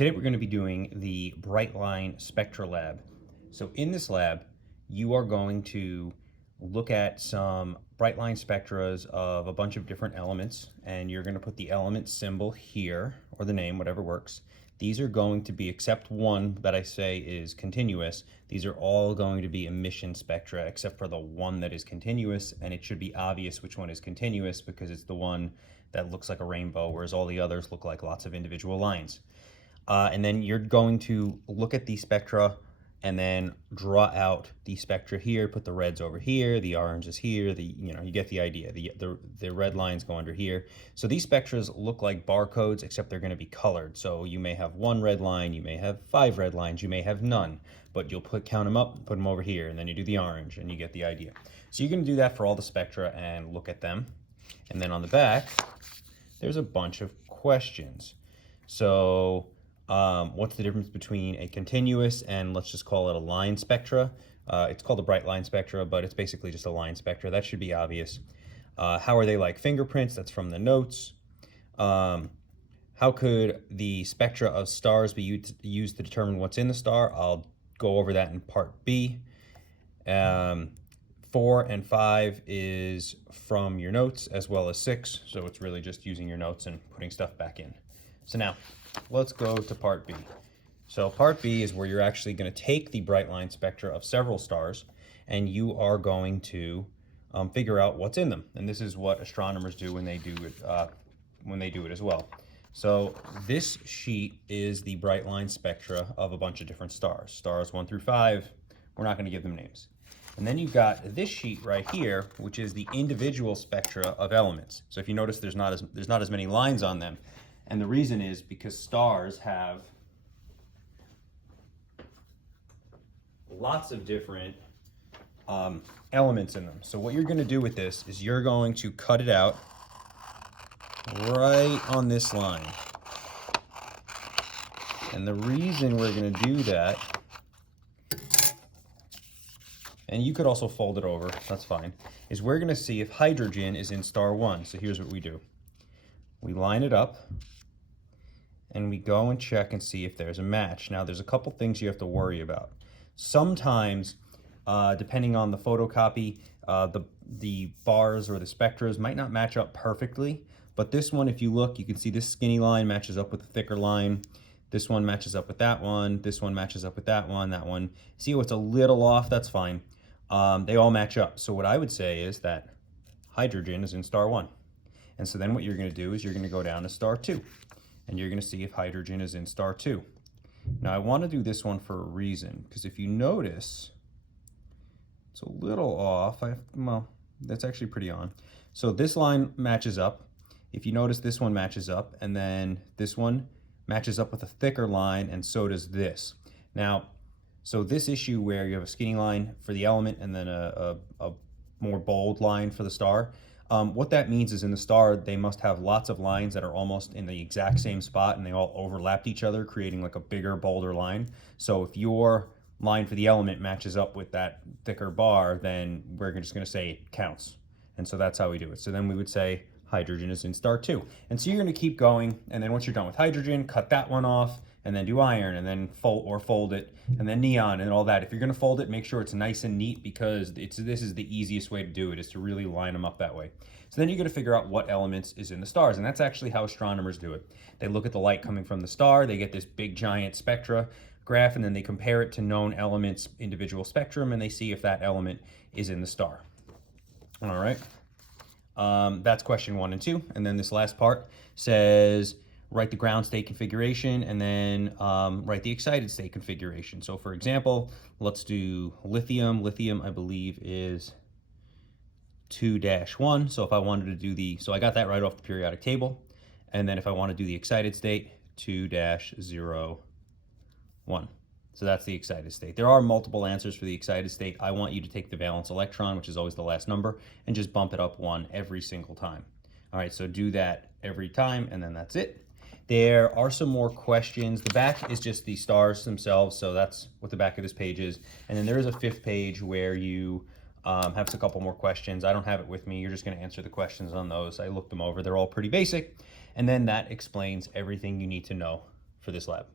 Today we're going to be doing the Bright Line Spectra lab. So in this lab, you are going to look at some bright line spectras of a bunch of different elements, and you're going to put the element symbol here, or the name, whatever works. These are going to be, except one that I say is continuous, these are all going to be emission spectra except for the one that is continuous, and it should be obvious which one is continuous because it's the one that looks like a rainbow, whereas all the others look like lots of individual lines. And then you're going to look at the spectra and then draw out the spectra here, put the reds over here, the oranges here, you get the idea. The red lines go under here. So these spectras look like barcodes, except they're going to be colored. So you may have one red line, you may have 5 red lines, you may have none, but you'll count them up, put them over here, and then you do the orange, and you get the idea. So you're going to do that for all the spectra and look at them. And then on the back, there's a bunch of questions. So what's the difference between a continuous and, let's just call it, a line spectra? It's called a bright line spectra, but it's basically just a line spectra. That should be obvious. How are they like fingerprints? That's from the notes. How could the spectra of stars be used to determine what's in the star? I'll go over that in part B. 4 and 5 is from your notes, as well as 6. So it's really just using your notes and putting stuff back in. So now, let's go to part B. So part B is where you're actually going to take the bright line spectra of several stars, and you are going to figure out what's in them. And this is what astronomers do when they do it as well. So this sheet is the bright line spectra of a bunch of different stars. Stars 1 through 5. We're not going to give them names. And then you've got this sheet right here, which is the individual spectra of elements. So if you notice, there's not as many lines on them. And the reason is because stars have lots of different elements in them. So what you're going to do with this is you're going to cut it out right on this line. And the reason we're going to do that, and you could also fold it over, that's fine, is we're going to see if hydrogen is in star 1. So here's what we do. We line it up, and we go and check and see if there's a match. Now, there's a couple things you have to worry about. Sometimes, depending on the photocopy, the bars or the spectras might not match up perfectly. But this one, if you look, you can see this skinny line matches up with the thicker line. This one matches up with that one. This one matches up with that one. That one. See what's a little off? That's fine. They all match up. So what I would say is that hydrogen is in star 1. And so then what you're going to do is you're going to go down to star 2. And you're going to see if hydrogen is in star 2. Now I want to do this one for a reason, because if you notice, it's a little off. Well, that's actually pretty on. So this line matches up. If you notice, this one matches up, and then this one matches up with a thicker line, and so does this. Now, so this issue where you have a skinny line for the element and then a more bold line for the star, what that means is in the star, they must have lots of lines that are almost in the exact same spot, and they all overlapped each other, creating like a bigger, bolder line. So if your line for the element matches up with that thicker bar, then we're just going to say it counts. And so that's how we do it. So then we would say hydrogen is in star 2. And so you're going to keep going, and then once you're done with hydrogen, cut that one off, and then do iron, and then fold it, and then neon, and all that. If you're going to fold it, make sure it's nice and neat, because this is the easiest way to do it, is to really line them up that way. So then you're going to figure out what elements is in the stars, and that's actually how astronomers do it. They look at the light coming from the star, they get this big giant spectra graph, and then they compare it to known elements' individual spectrum, and they see if that element is in the star. All right. That's question 1 and 2, and then this last part says write the ground state configuration, and then write the excited state configuration. So for example, let's do lithium. Lithium, I believe, is 2-1. So if I wanted to do so I got that right off the periodic table. And then if I want to do the excited state, 2-0-1. So that's the excited state. There are multiple answers for the excited state. I want you to take the valence electron, which is always the last number, and just bump it up 1 every single time. All right, so do that every time, and then that's it. There are some more questions. The back is just the stars themselves, so that's what the back of this page is. And then there is a 5th page where you have a couple more questions. I don't have it with me. You're just going to answer the questions on those. I looked them over. They're all pretty basic. And then that explains everything you need to know for this lab.